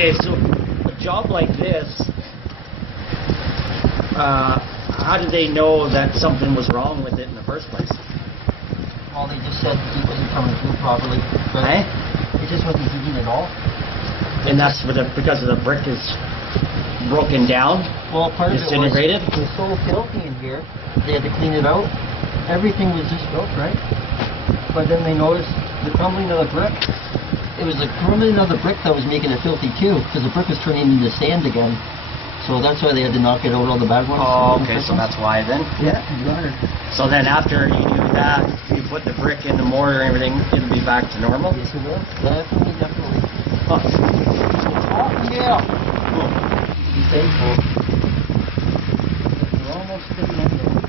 Okay, so a job like this, how did they know that something was wrong with it in the first place? Well, they just said it wasn't coming through properly. Eh? It just wasn't heating at all. And that's because of the brick is broken down, Well, part of disintegrated? it was so filthy in here, they had to clean it out. Everything was just built right. But then they noticed the crumbling of the brick. It was the crumbling of the brick that was making it filthy too, because the brick was turning into sand again. So that's why they had to knock it out, all the bad ones. Oh, okay, so that's why then? Yeah, you got it. So then after you do that, you put the brick in the mortar and everything, it'll be back to normal? Yes, it will. Definitely, definitely. Oh. Oh, yeah. Cool. Be thankful. We're almost to the end there.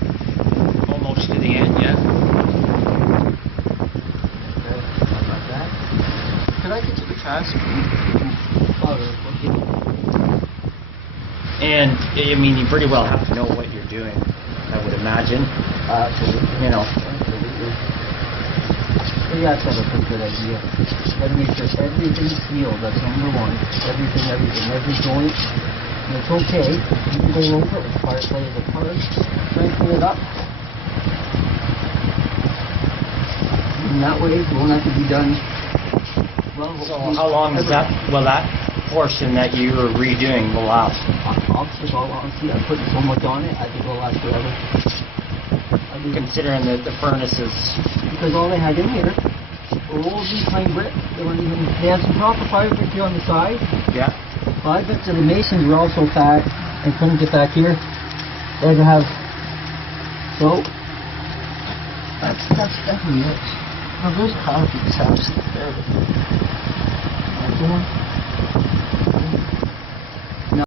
Almost to the end, yeah. Okay, how about that? Could I get you the task? And, I mean, you pretty well have to know what you're doing, I would imagine. Absolutely. You know. Absolutely. You have to have a pretty good idea. You gotta make sure everything's sealed, that's number one. Everything, every joint. And it's okay. You can go over it with fireplace apart, strengthen it up. And that way it won't have to be done. Well, So how long is that, will that portion that you're redoing will last? Honestly, I put so much on it, I think it'll last forever. Considering the furnaces. Because all they had in here were old reclaimed brick. They had some proper firebrick here on the side. Yeah. 5 bits of the masons were also fat and couldn't get back here. They had to have, so that's definitely it. Now those copies have some there.